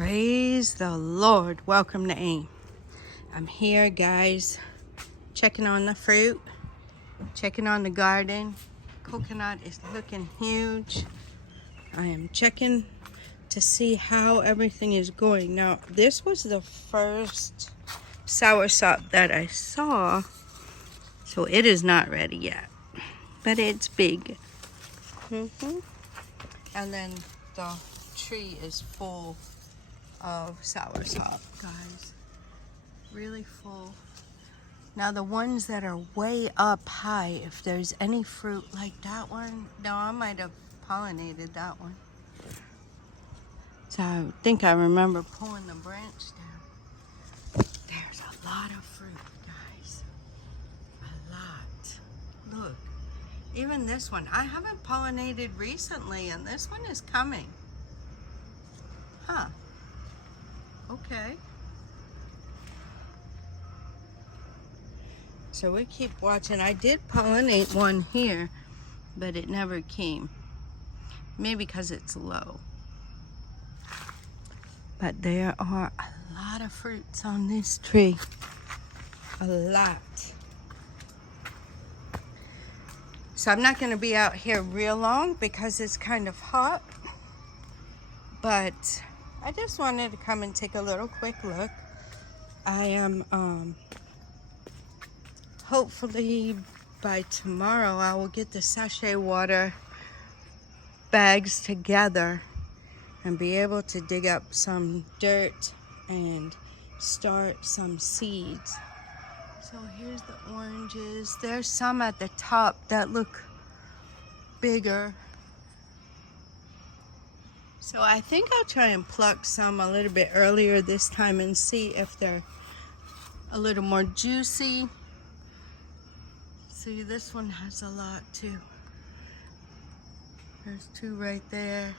Praise the Lord. Welcome to AIM. I'm here, guys, checking on the fruit, checking on the garden. Coconut is looking huge. I am checking to see how everything is going. Now, this was the first soursop that I saw, so it is not ready yet, but it's big. And then the tree is full of soursop, guys. Really full. Now the ones that are way up high, if there's any fruit like that one, no, I might have pollinated that one. So I think I remember pulling the branch down. There's a lot of fruit, guys. A lot. Look, even this one. I haven't pollinated recently, and this one is coming. Huh. Okay. So we keep watching. I did pollinate one here, but it never came. Maybe because it's low. But there are a lot of fruits on this tree. A lot. So I'm not going to be out here real long because it's kind of hot. But I just wanted to come and take a little quick look. I am hopefully by tomorrow I will get the sachet water bags together and be able to dig up some dirt and start some seeds. So here's the oranges. There's some at the top that look bigger. So I think I'll try and pluck some a little bit earlier this time and see if they're a little more juicy. See, this one has a lot too. There's two right there.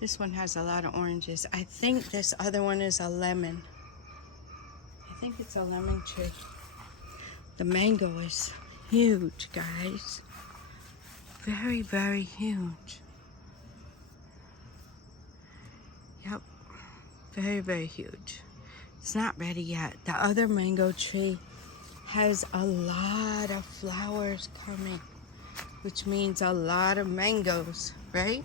This one has a lot of oranges. I think this other one is a lemon. I think it's a lemon tree. The mango is huge, guys. Very, very huge. Yep, very, very huge. It's not ready yet. The other mango tree has a lot of flowers coming, which means a lot of mangoes, right?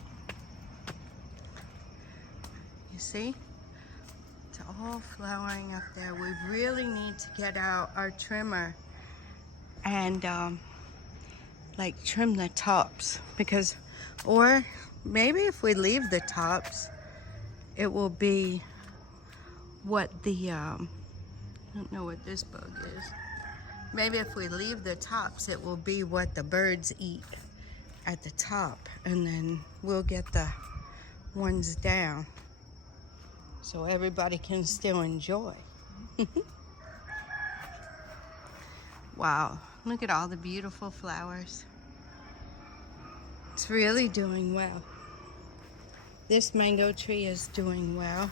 You see? It's all flowering up there. We really need to get out our trimmer and like trim the tops, because, or maybe if we leave the tops, it will be what the, I don't know what this bug is. Maybe if we leave the tops, it will be what the birds eat at the top, and then we'll get the ones down so everybody can still enjoy. Wow, look at all the beautiful flowers. It's really doing well. This mango tree is doing well.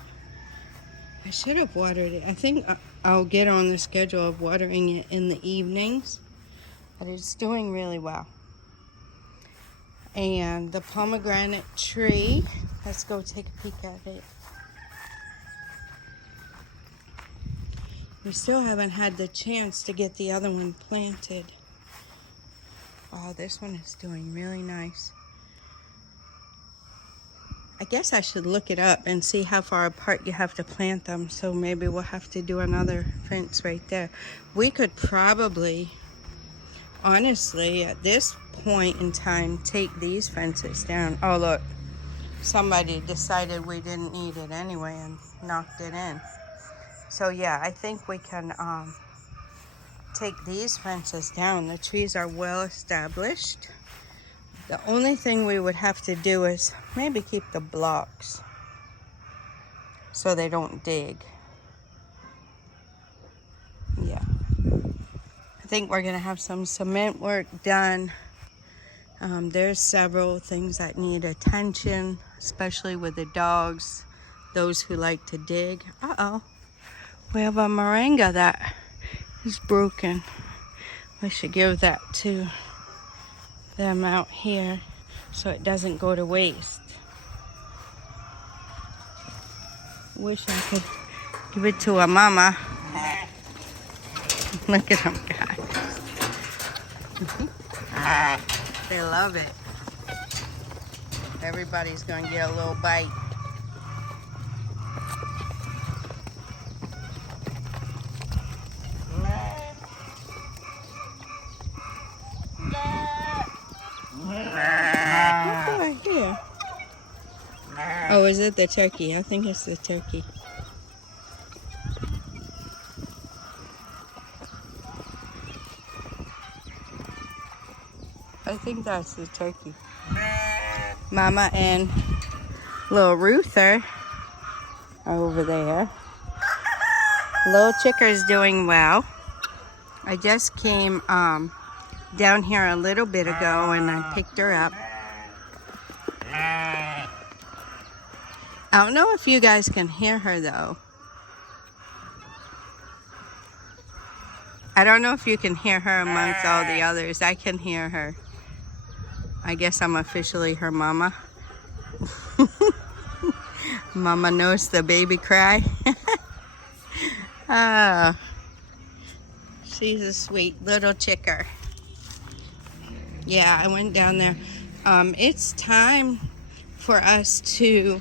I should have watered it. I think I'll get on the schedule of watering it in the evenings, but it's doing really well. And the pomegranate tree, let's go take a peek at it. We still haven't had the chance to get the other one planted. Oh, this one is doing really nice. I guess I should look it up and see how far apart you have to plant them. So maybe we'll have to do another fence right there. We could probably, honestly, at this point in time, take these fences down. Oh, look. Somebody decided we didn't need it anyway and knocked it in. So yeah, I think we can take these fences down. The trees are well established. The only thing we would have to do is maybe keep the blocks so they don't dig. Yeah. I think we're gonna have some cement work done. There's several things that need attention, especially with the dogs, those who like to dig. Uh-oh. We have a moringa that is broken. We should give that to them out here so it doesn't go to waste. Wish I could give it to a mama. Look at them guys. They love it. Everybody's gonna get a little bite. Right here. Oh, is it the turkey? I think it's the turkey. I think that's the turkey. Mama and little Ruther are over there. Little chicker's doing well. I just came down here a little bit ago and I picked her up. I don't know if you guys can hear her though. I don't know if you can hear her amongst all the others. I can hear her. I guess I'm officially her mama. Mama knows the baby cry. Oh, she's a sweet little chicker. Yeah, I went down there. It's time for us to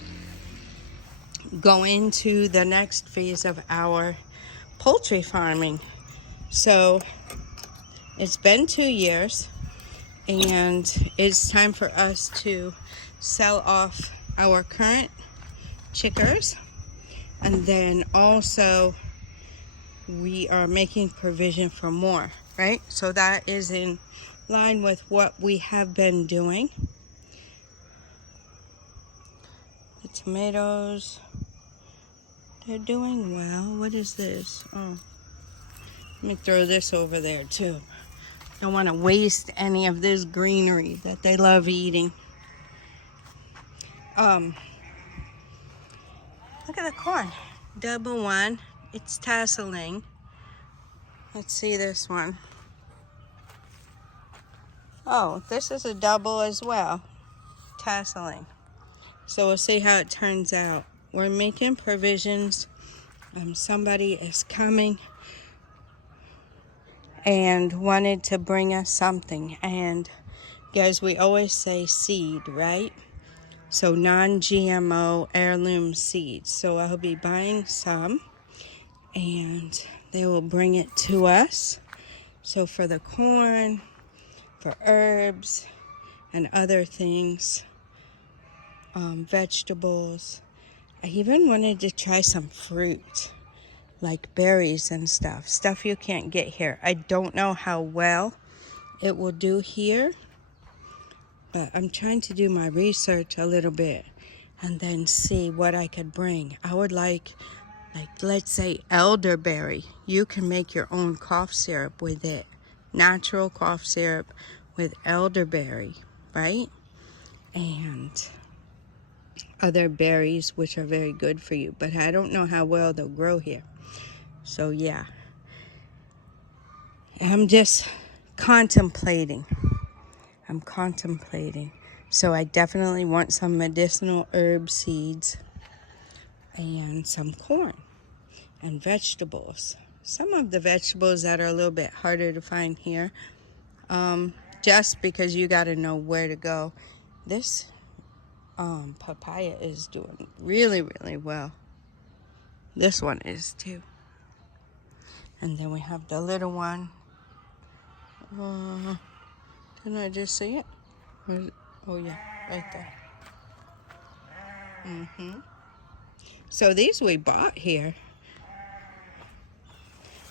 go into the next phase of our poultry farming. So it's been 2 years and it's time for us to sell off our current chickers, and then also we are making provision for more, right? So that is in line with what we have been doing. The tomatoes, they're doing well. What is this? Oh, let me throw this over there too. Don't want to waste any of this greenery that they love eating. Look at the corn. Double one. It's tasseling. Let's see this one. Oh, this is a double as well. Tasseling. So we'll see how it turns out. We're making provisions. Somebody is coming and wanted to bring us something. And guys, we always say seed, right? So non-GMO heirloom seeds. So I'll be buying some and they will bring it to us. So for the corn, for herbs and other things, vegetables. I even wanted to try some fruit, like berries and stuff you can't get here. I don't know how well it will do here, but I'm trying to do my research a little bit and then see what I could bring. I would like let's say elderberry. You can make your own cough syrup with it. Natural cough syrup with elderberry, right? And other berries which are very good for you, but I don't know how well they'll grow here. So yeah, I'm just contemplating. I'm contemplating. So I definitely want some medicinal herb seeds and some corn and vegetables. Some of the vegetables that are a little bit harder to find here, just because you got to know where to go. This papaya is doing really, really well. This one is too. And then we have the little one. Can I just see it? Oh yeah, right there. So these we bought here.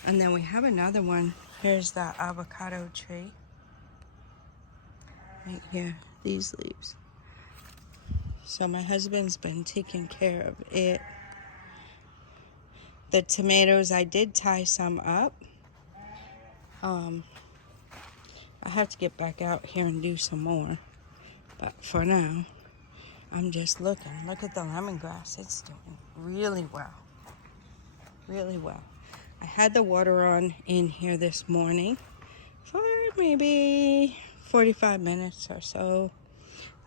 And then we have another one. Here's the avocado tree. Right here, these leaves. So my husband's been taking care of it. The tomatoes, I did tie some up. I have to get back out here and do some more. But for now, I'm just looking. Look at the lemongrass. It's doing really well. Really well. I had the water on in here this morning for maybe 45 minutes or so.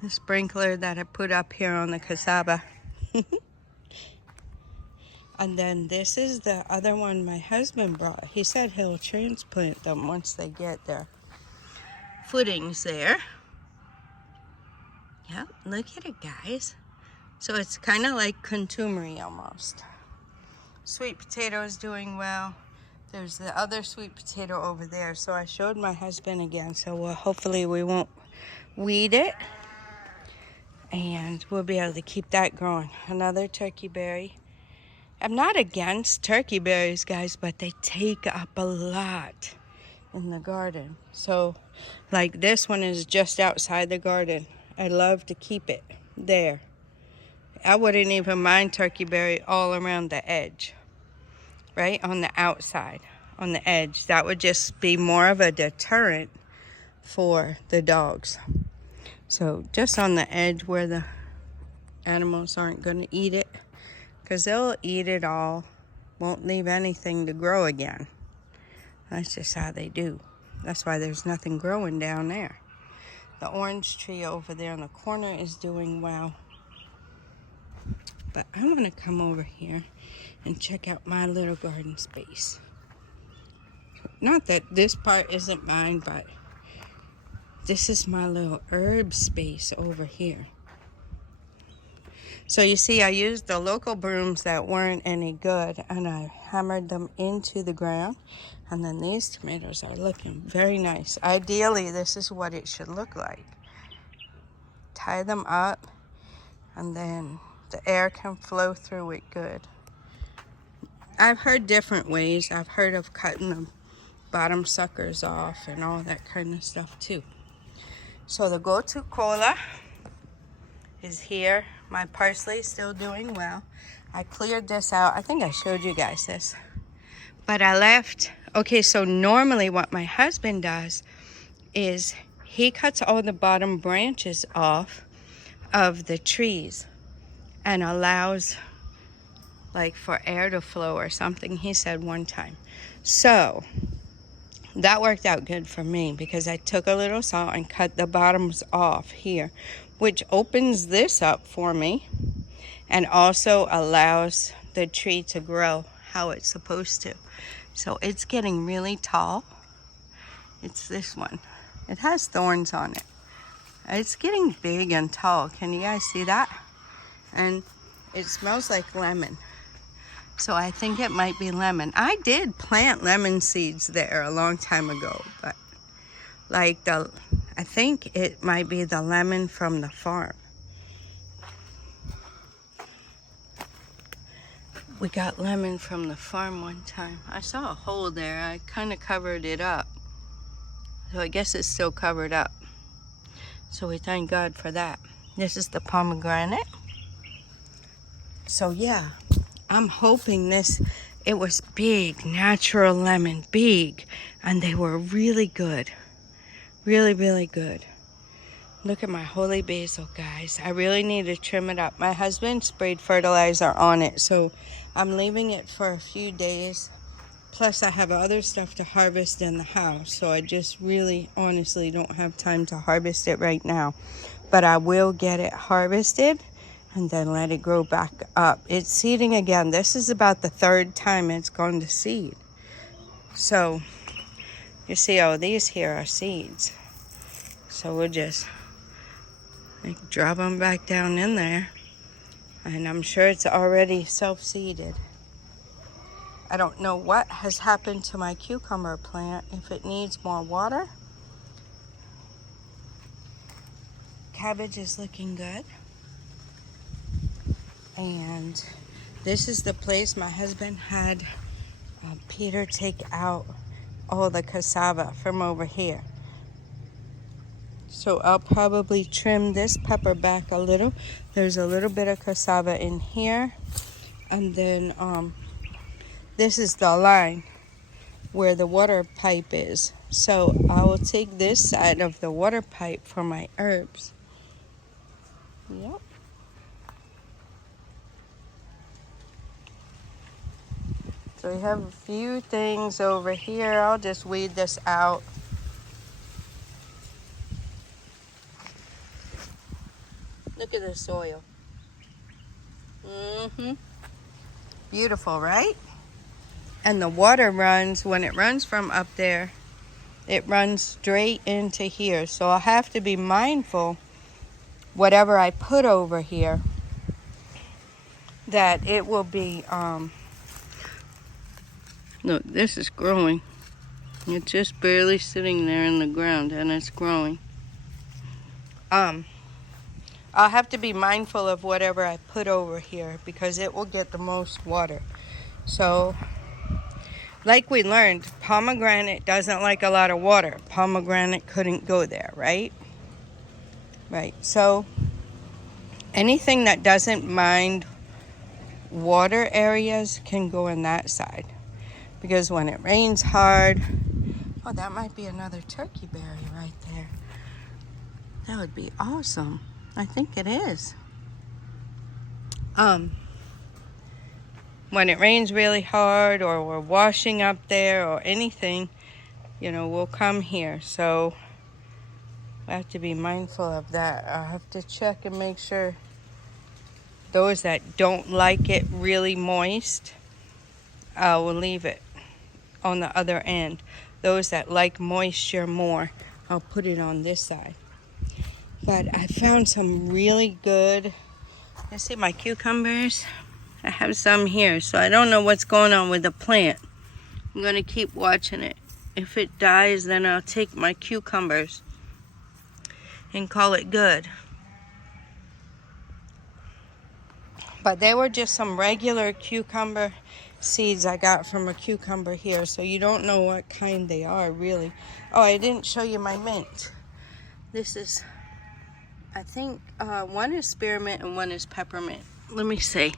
The sprinkler that I put up here on the cassava. And then this is the other one my husband brought. He said he'll transplant them once they get their footings there. Yep, look at it, guys. So it's kind of like contumery almost. Sweet potato is doing well. There's the other sweet potato over there. So I showed my husband again. So hopefully we won't weed it. And we'll be able to keep that growing. Another turkey berry. I'm not against turkey berries, guys, but they take up a lot in the garden. So, like this one is just outside the garden. I love to keep it there. I wouldn't even mind turkey berry all around the edge, right? On the outside, on the edge. That would just be more of a deterrent for the dogs. So, just on the edge where the animals aren't going to eat it. Because they'll eat it all, won't leave anything to grow again. That's just how they do. That's why there's nothing growing down there. The orange tree over there in the corner is doing well. But I want to come over here and check out my little garden space. Not that this part isn't mine, but this is my little herb space over here. So you see, I used the local brooms that weren't any good, and I hammered them into the ground. And then these tomatoes are looking very nice. Ideally, this is what it should look like. Tie them up, and then the air can flow through it good. I've heard different ways. I've heard of cutting the bottom suckers off and all that kind of stuff too. So the go-to cola is here. My parsley is still doing well. I cleared this out. I think I showed you guys this. But I left. Okay, so normally what my husband does is he cuts all the bottom branches off of the trees and allows like for air to flow or something, he said one time. So that worked out good for me because I took a little saw and cut the bottoms off here, which opens this up for me and also allows the tree to grow how it's supposed to. So it's getting really tall. It's this one. It has thorns on it. It's getting big and tall. Can you guys see that? And it smells like lemon. So I think it might be lemon. I did plant lemon seeds there a long time ago, but like I think it might be the lemon from the farm. We got lemon from the farm one time. I saw a hole there. I kind of covered it up. So I guess it's still covered up. So we thank God for that. This is the pomegranate. So yeah, I'm hoping it was big, natural lemon, big. And they were really good. Really, really good. Look at my holy basil, guys. I really need to trim it up. My husband sprayed fertilizer on it, so I'm leaving it for a few days. Plus, I have other stuff to harvest in the house, so I just really, honestly don't have time to harvest it right now. But I will get it harvested and then let it grow back up. It's seeding again. This is about the third time it's gone to seed. So, you see, oh, these here are seeds. So we'll just drop them back down in there. And I'm sure it's already self-seeded. I don't know what has happened to my cucumber plant, if it needs more water. Cabbage is looking good. And this is the place my husband had Peter take out all the cassava from over here. So I'll probably trim this pepper back a little. There's a little bit of cassava in here. And then this is the line where the water pipe is. So I will take this side of the water pipe for my herbs. Yep. So we have a few things over here. I'll just weed this out. Look at the soil. Beautiful, right? And the water runs, when it runs from up there, it runs straight into here. So I'll have to be mindful, whatever I put over here, that it will be, look, this is growing. It's just barely sitting there in the ground and it's growing. I'll have to be mindful of whatever I put over here because it will get the most water. So, like we learned, pomegranate doesn't like a lot of water. Pomegranate couldn't go there, right? Right. So, anything that doesn't mind water areas can go in that side. Because when it rains hard, oh, that might be another turkey berry right there. That would be awesome. I think it is. When it rains really hard or we're washing up there or anything, you know, we'll come here. So I have to be mindful of that. I'll have to check and make sure those that don't like it really moist, we'll leave it on the other end. Those that like moisture more, I'll put it on this side. But I found some really good, you see my cucumbers? I have some here, so I don't know what's going on with the plant. I'm going to keep watching it. If it dies, then I'll take my cucumbers and call it good. But they were just some regular cucumber seeds I got from a cucumber here, so you don't know what kind they are, really. Oh, I didn't show you my mint. This is, I think, one is spearmint and one is peppermint. Let me see.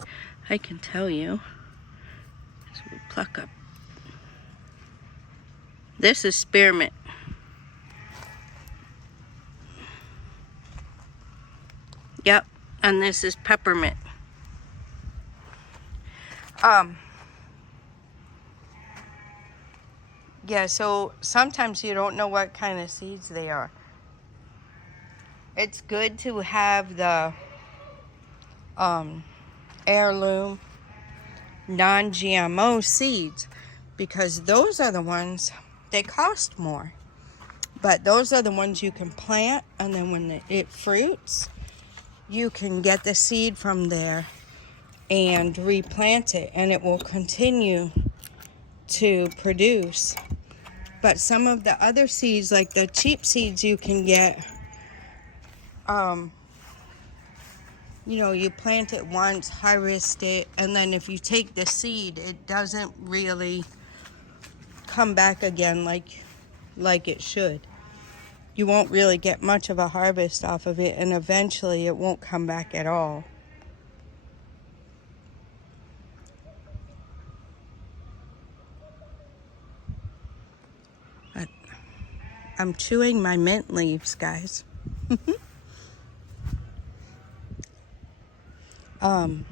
I can tell you. So we pluck up. This is spearmint. Yep, and this is peppermint. Yeah, so sometimes you don't know what kind of seeds they are. It's good to have the heirloom non-GMO seeds because those are the ones, they cost more. But those are the ones you can plant, and then when it fruits, you can get the seed from there and replant it, and it will continue to produce. But some of the other seeds, like the cheap seeds you can get, you know, you plant it once, harvest it, and then if you take the seed, it doesn't really come back again like it should. You won't really get much of a harvest off of it, and eventually it won't come back at all. But I'm chewing my mint leaves, guys. I'm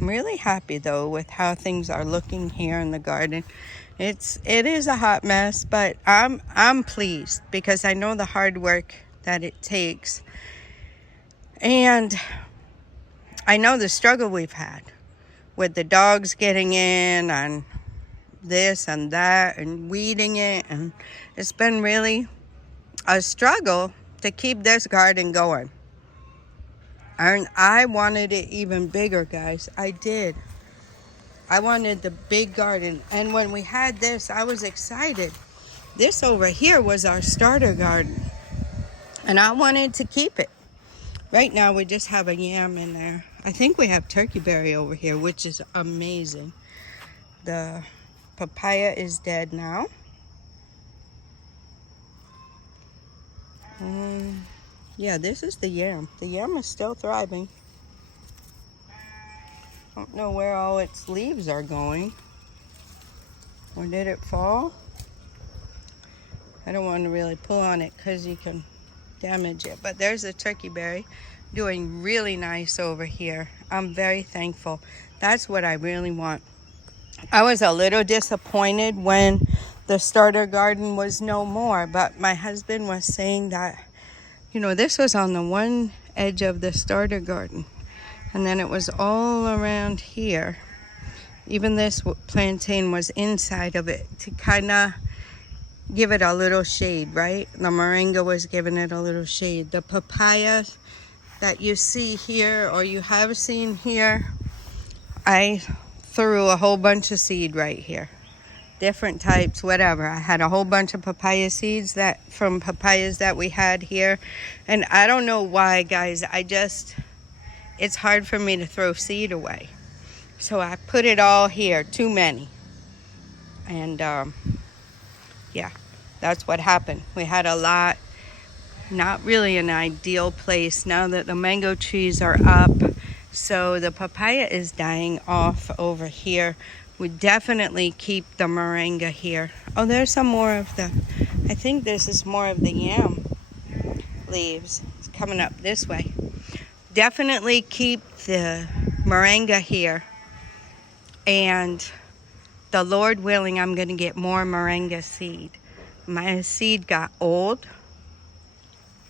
really happy though with how things are looking here in the garden. It is a hot mess, but I'm pleased because I know the hard work that it takes. And I know the struggle we've had with the dogs getting in and this and that and weeding it, and it's been really a struggle to keep this garden going. And I wanted it even bigger, guys. I did. I wanted the big garden. And when we had this, I was excited. This over here was our starter garden. And I wanted to keep it. Right now, we just have a yam in there. I think we have turkeyberry over here, which is amazing. The papaya is dead now. Yeah, this is the yam. The yam is still thriving. I don't know where all its leaves are going. Or did it fall? I don't want to really pull on it because you can damage it. But there's a turkeyberry doing really nice over here. I'm very thankful. That's what I really want. I was a little disappointed when the starter garden was no more, but my husband was saying that, you know, this was on the one edge of the starter garden. And then it was all around here. Even this plantain was inside of it to kind of give it a little shade, right? The moringa was giving it a little shade. The papaya that you see here, or you have seen here, I threw a whole bunch of seed right here. Different types, whatever. I had a whole bunch of papaya seeds from papayas that we had here. And I don't know why, guys. It's hard for me to throw seed away. So I put it all here, too many. And yeah, that's what happened. We had a lot, not really an ideal place now that the mango trees are up. So the papaya is dying off over here. We definitely keep the moringa here. Oh, there's some more of I think this is more of the yam leaves. It's coming up this way. Definitely keep the moringa here. And the Lord willing, I'm going to get more moringa seed. My seed got old.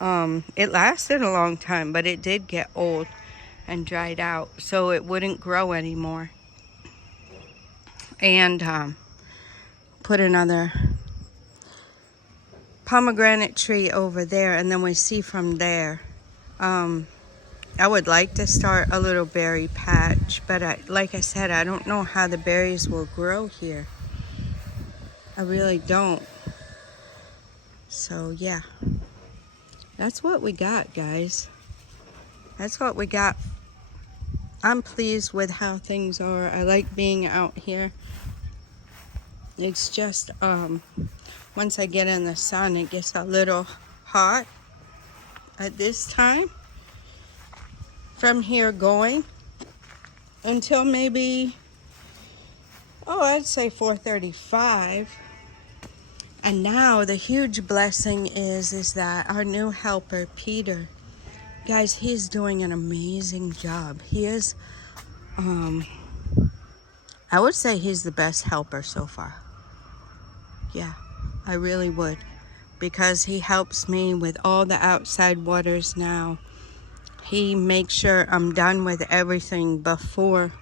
It lasted a long time, but it did get old and dried out, so it wouldn't grow anymore. And put another pomegranate tree over there, and then we see from there. I would like to start a little berry patch, but like I said, I don't know how the berries will grow here. I really don't. So yeah, that's what we got, guys. That's what we got. I'm pleased with how things are. I like being out here. It's just once I get in the sun, it gets a little hot at this time. From here going until maybe, I'd say 4:35. And now the huge blessing is that our new helper, Peter, guys, he's doing an amazing job. He is, I would say he's the best helper so far. Yeah, I really would. Because he helps me with all the outside waters now. He makes sure I'm done with everything before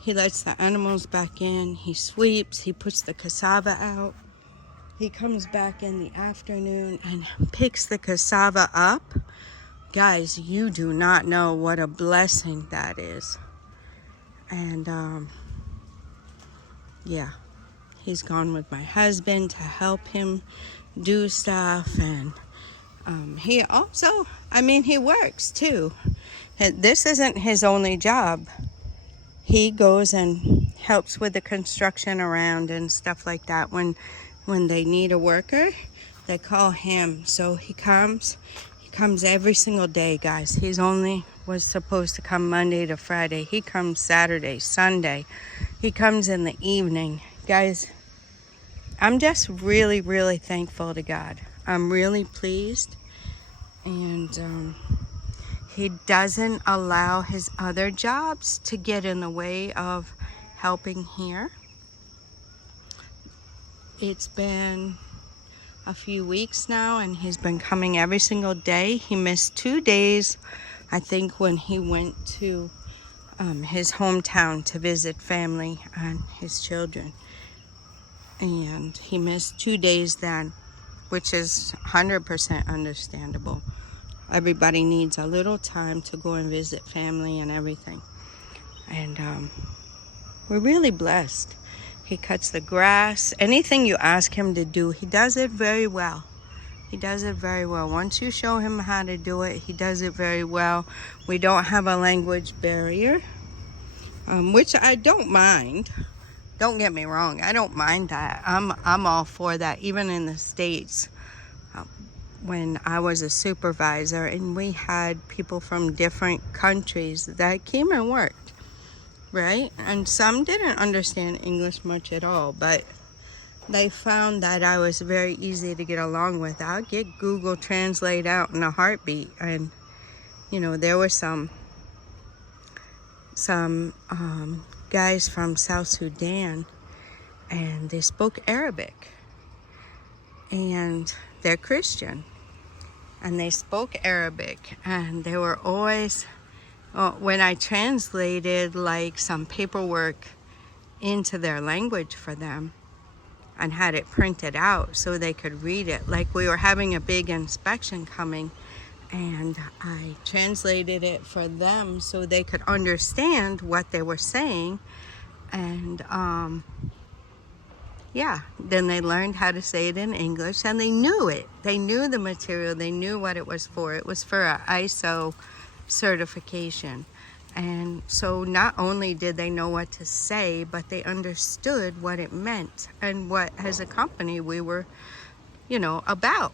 he lets the animals back in. He sweeps, he puts the cassava out. He comes back in the afternoon and picks the cassava up. Guys, you do not know what a blessing that is. And yeah, he's gone with my husband to help him do stuff. And he also, he works too. This isn't his only job. He goes and helps with the construction around and stuff like that. When they need a worker, they call him. So he comes every single day, guys. He's only was supposed to come Monday to Friday. He comes Saturday, Sunday. He comes in the evening. Guys, I'm just really, really thankful to God. I'm really pleased. And he doesn't allow his other jobs to get in the way of helping here. It's been a few weeks now, and he's been coming every single day. He missed 2 days, I think, when he went to his hometown to visit family and his children. And he missed 2 days then, which is 100% understandable. Everybody needs a little time to go and visit family and everything. And we're really blessed. He cuts the grass. Anything you ask him to do, he does it very well. He does it very well. Once you show him how to do it, he does it very well. We don't have a language barrier, which I don't mind. Don't get me wrong, I don't mind that. I'm all for that. Even in the States, when I was a supervisor, and we had people from different countries that came and worked, right? And some didn't understand English much at all, but they found that I was very easy to get along with. I'll get Google Translate out in a heartbeat. And there were some guys from South Sudan, and they spoke Arabic, and they're Christian, and they spoke Arabic, and they were always when I translated like some paperwork into their language for them and had it printed out so they could read it, like we were having a big inspection coming, and I translated it for them so they could understand what they were saying. And yeah, then they learned how to say it in English, and they knew it. They knew the material. They knew what it was for. It was for an ISO certification. And so not only did they know what to say, but they understood what it meant and what, as a company, we were, about.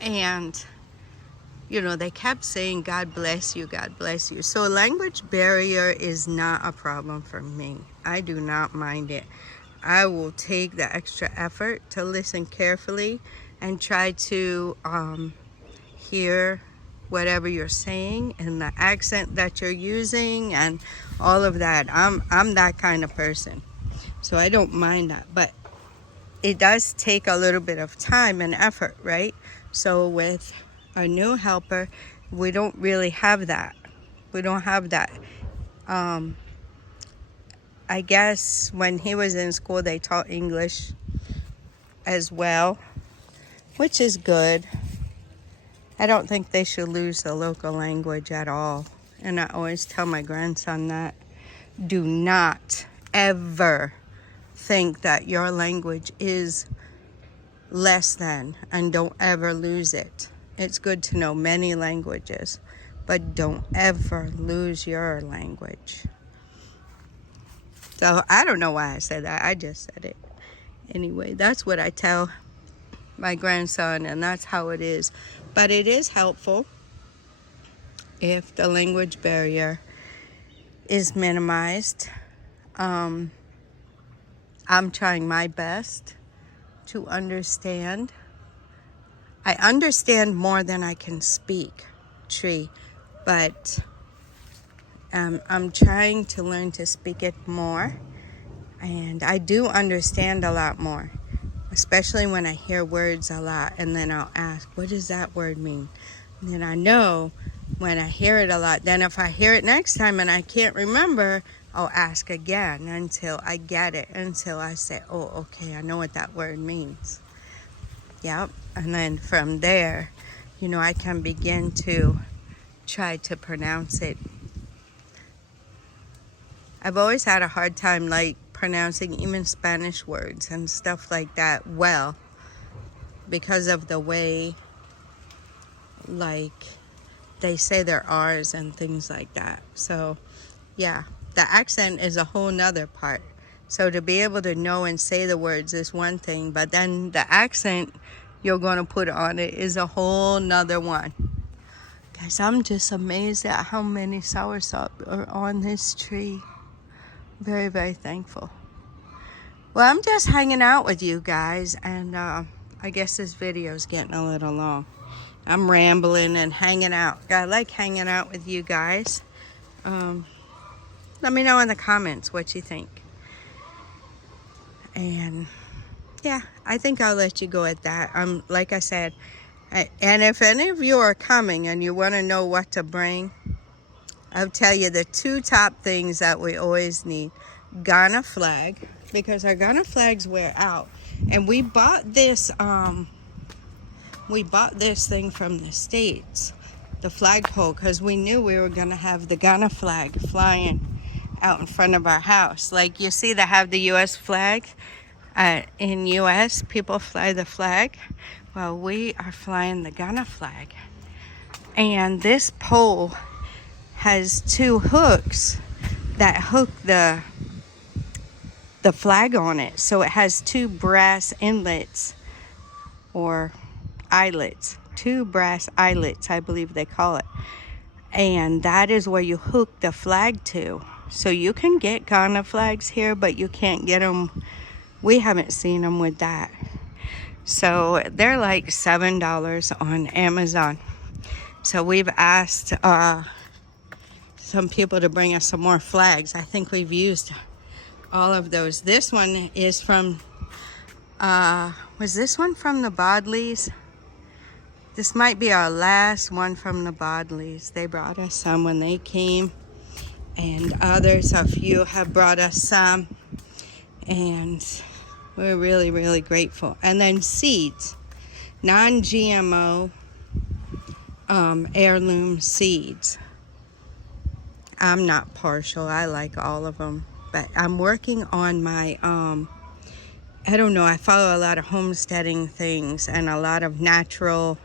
And, they kept saying, God bless you, God bless you. So language barrier is not a problem for me. I do not mind it. I will take the extra effort to listen carefully and try to hear whatever you're saying and the accent that you're using and all of that. I'm that kind of person, so I don't mind that. But it does take a little bit of time and effort, right? So with a new helper, we don't really have that. We don't have that. I guess when he was in school, they taught English as well, which is good. I don't think they should lose the local language at all. And I always tell my grandson that. Do not ever think that your language is less than, and don't ever lose it. It's good to know many languages, but don't ever lose your language. So I don't know why I said that. I just said it. Anyway, that's what I tell my grandson, and that's how it is. But it is helpful if the language barrier is minimized. I'm trying my best to understand. I understand more than I can speak, Tree, but I'm trying to learn to speak it more, and I do understand a lot more, especially when I hear words a lot, and then I'll ask, what does that word mean? And then I know when I hear it a lot. Then if I hear it next time and I can't remember, I'll ask again until I get it, until I say, oh, okay, I know what that word means. Yep. And then from there, I can begin to try to pronounce it. I've always had a hard time pronouncing even Spanish words and stuff like that well, because of the way they say their R's and things like that. So yeah, the accent is a whole nother part. So to be able to know and say the words is one thing, but then the accent you're going to put on it is a whole nother one. Guys, I'm just amazed at how many soursop are on this tree. Very, very thankful. Well, I'm just hanging out with you guys, and I guess this video is getting a little long. I'm rambling and hanging out. I like hanging out with you guys. Let me know in the comments what you think. And yeah, I think I'll let you go at that. Like I said, and if any of you are coming and you want to know what to bring, I'll tell you the 2 top things that we always need. Ghana flag, because our Ghana flags wear out. And we bought this thing from the States, the flagpole, because we knew we were going to have the Ghana flag flying out in front of our house. Like you see, they have the U.S. flag. In U.S., people fly the flag. Well, we are flying the Ghana flag. And this pole has 2 hooks that hook the flag on it. So it has 2 brass inlets, or eyelets. 2 brass eyelets, I believe they call it. And that is where you hook the flag to. So you can get Ghana flags here, but you can't get them. We haven't seen them with that. So they're like $7 on Amazon. So we've asked some people to bring us some more flags. I think we've used all of those. This one is from, was this one from the Bodleys? This might be our last one from the Bodleys. They brought us some when they came, and others, a few have brought us some, and we're really, really grateful. And then seeds, non-GMO heirloom seeds. I'm not partial. I like all of them, but I'm working on my I don't know, I follow a lot of homesteading things and a lot of natural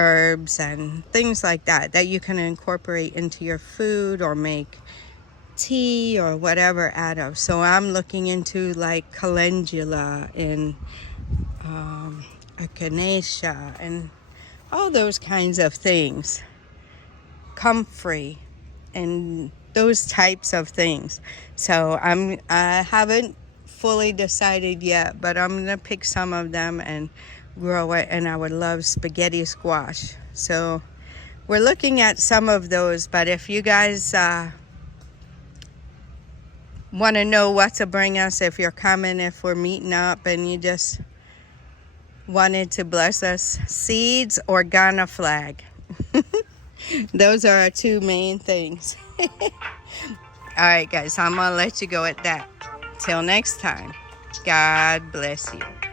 herbs and things like that that you can incorporate into your food or make tea or whatever out of. So I'm looking into like calendula and echinacea and all those kinds of things, comfrey and those types of things. So I haven't fully decided yet, but I'm gonna pick some of them and grow it. And I would love spaghetti squash, so we're looking at some of those. But if you guys want to know what to bring us, if you're coming, if we're meeting up and you just wanted to bless us, seeds or Ghana flag. Those are our two main things. All right, guys, I'm gonna let you go at that. Till next time, God bless you.